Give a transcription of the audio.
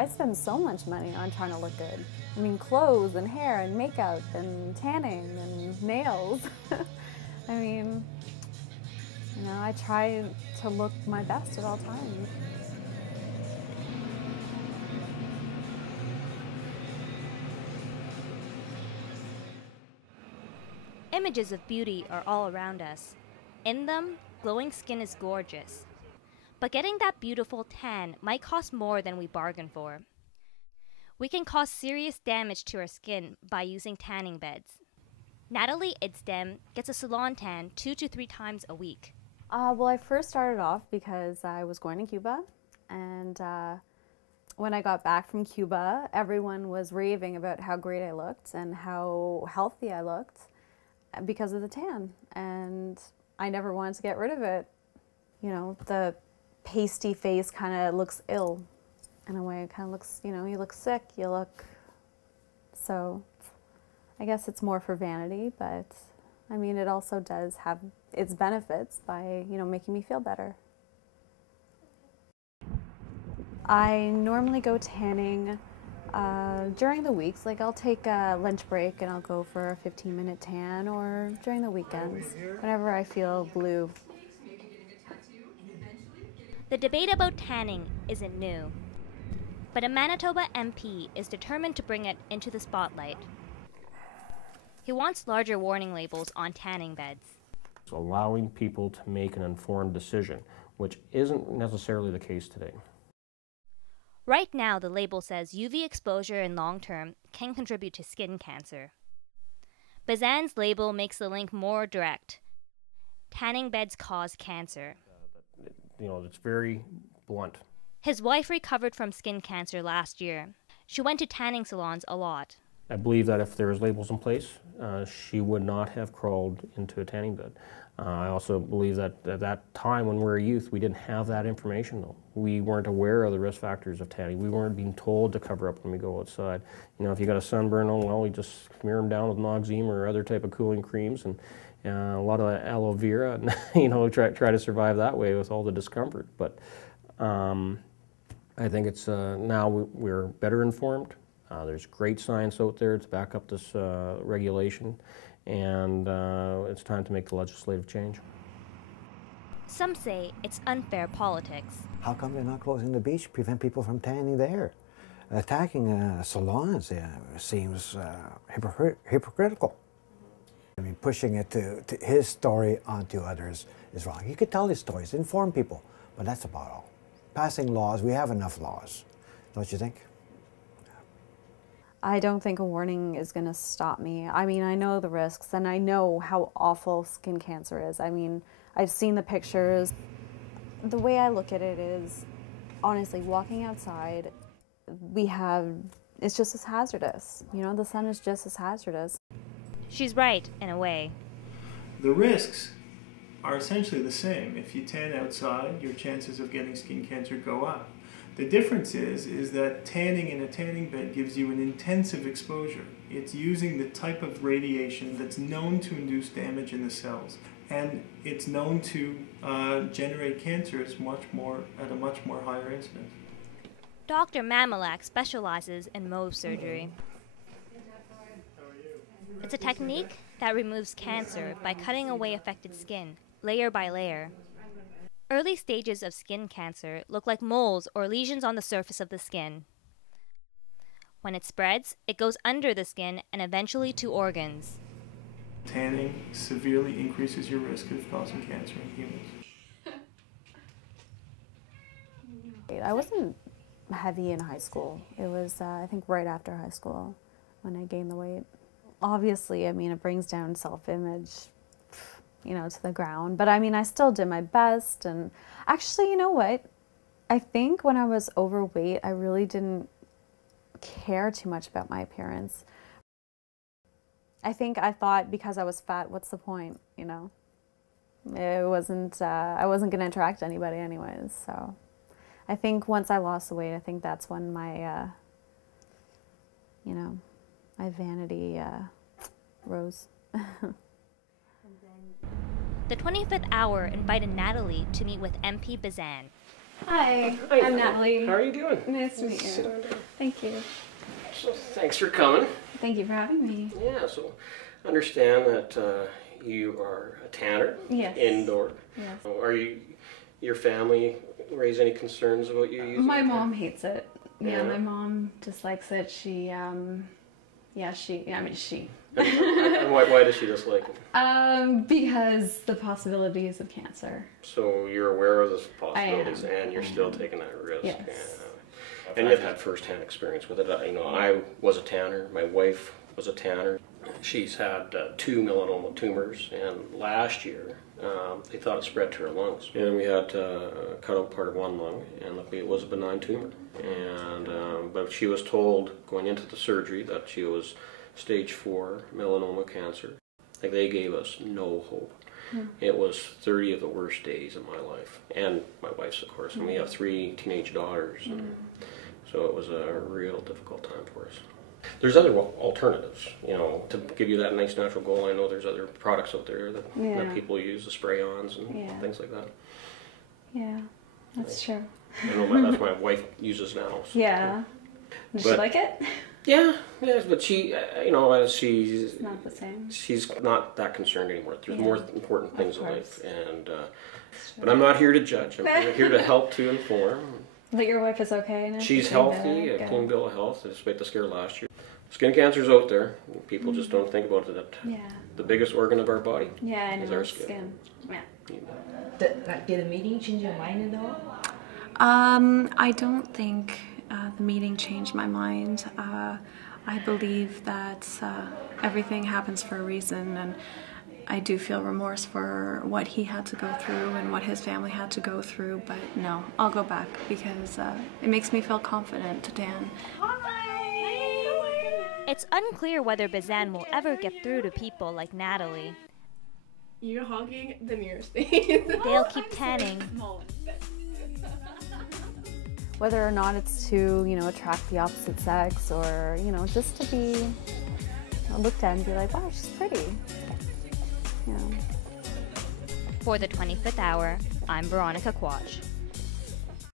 I spend so much money on trying to look good. I mean, clothes and hair and makeup and tanning and nails. I mean, you know, I try to look my best at all times. Images of beauty are all around us. In them, glowing skin is gorgeous. But getting that beautiful tan might cost more than we bargained for. We can cause serious damage to our skin by using tanning beds. Natalie Idstem gets a salon tan 2 to 3 times a week. Well, I first started off because I was going to Cuba, and when I got back from Cuba, everyone was raving about how great I looked and how healthy I looked because of the tan, and I never wanted to get rid of it. You know, the pasty face kind of looks ill in a way. It kind of looks, you know, you look sick, you look, so I guess it's more for vanity, but I mean, it also does have its benefits by, you know, making me feel better. I normally go tanning during the weeks. Like, I'll take a lunch break and I'll go for a 15-minute tan, or during the weekends, whenever I feel blue. The debate about tanning isn't new, but a Manitoba MP is determined to bring it into the spotlight. He wants larger warning labels on tanning beds. So allowing people to make an informed decision, which isn't necessarily the case today. Right now, the label says UV exposure in long term can contribute to skin cancer. Bazan's label makes the link more direct. Tanning beds cause cancer. You know, it's very blunt. His wife recovered from skin cancer last year. She went to tanning salons a lot. I believe that if there was labels in place, she would not have crawled into a tanning bed. I also believe that at that time when we were youth, we didn't have that information though. We weren't aware of the risk factors of tanning. We weren't being told to cover up when we go outside. You know, if you got a sunburn, oh well, you just smear them down with Noxzema or other type of cooling creams, and a lot of aloe vera, and you know, try to survive that way with all the discomfort. But I think it's now we're better informed. There's great science out there to back up this regulation, and it's time to make the legislative change. Some say it's unfair politics. How come they're not closing the beach to prevent people from tanning there? Attacking salons seems hypocritical. I mean, pushing it to his story onto others is wrong. He could tell his stories, inform people, but that's about all. Passing laws, we have enough laws, don't you think? I don't think a warning is going to stop me. I mean, I know the risks and I know how awful skin cancer is. I mean, I've seen the pictures. The way I look at it is, honestly, walking outside, it's just as hazardous. You know, the sun is just as hazardous. She's right, in a way. The risks are essentially the same. If you tan outside, your chances of getting skin cancer go up. The difference is that tanning in a tanning bed gives you an intensive exposure. It's using the type of radiation that's known to induce damage in the cells, and it's known to generate cancers at a much more higher incidence. Dr. Mamalak specializes in Mohs surgery. It's a technique that removes cancer by cutting away affected skin, layer by layer. Early stages of skin cancer look like moles or lesions on the surface of the skin. When it spreads, it goes under the skin and eventually to organs. Tanning severely increases your risk of causing cancer in humans. I wasn't heavy in high school. It was, I think, right after high school when I gained the weight. Obviously, I mean, it brings down self-image, you know, to the ground. But I mean, I still did my best. And actually, you know what? I think when I was overweight, I really didn't care too much about my appearance. I think I thought because I was fat, what's the point, you know? It wasn't, I wasn't going to interact with anybody anyways. So I think once I lost the weight, I think that's when my, you know, my vanity rose. The 25th Hour invited Natalie to meet with MP Bazan. Hi, Hi, I'm Natalie. How are you doing? Nice to meet you. Sit down. Thank you. So thanks for coming. Thank you for having me. Yeah, so I understand that you are a tanner. Yes. Indoor. Yes. Are your family raise any concerns about you using My it? mom hates it. Yeah, Yeah. my mom dislikes it. She. And why does she dislike it? Because the possibilities of cancer. So you're aware of those I am. possibilities, and you're still taking that risk. Yes. Yeah. And you've had first-hand experience with it. I was a tanner. My wife was a tanner. She's had 2 melanoma tumors, and last year they thought it spread to her lungs. And we had to cut out part of one lung, and luckily it was a benign tumor. And but she was told going into the surgery that she was stage 4 melanoma cancer. Like, they gave us no hope. It was 30 of the worst days of my life, and my wife's, of course. And we have 3 teenage daughters, and so it was a real difficult time for us. There's other alternatives, to give you that nice natural glow. I know there's other products out there that people use, the spray-ons and things like that. Yeah, that's true. I know that's my wife uses now. So. Yeah. Does she But- like it? Yeah, but she, as she's It's not the same. she's not that concerned anymore. There's Yeah. more important things in course. life, and but I'm not here to judge. I'm here to help, to inform. But your wife is okay now? She's doing healthy, better? a clean bill of health, despite the scare last year. Skin cancer's out there. People just don't think about it. That Yeah. the biggest organ of our body. Yeah, I Is know. our Skin. skin. Yeah. Did the meeting change your mind at all? I don't think the meeting changed my mind. I believe that everything happens for a reason, and I do feel remorse for what he had to go through and what his family had to go through, but no, I'll go back because it makes me feel confident to Dan. It's unclear whether Bizan will ever get through to people like Natalie. You're hogging the mirror space. They'll keep tanning. Whether or not it's to, attract the opposite sex or, just to be looked at and be like, wow, she's pretty. For the 25th hour, I'm Veronica Quach.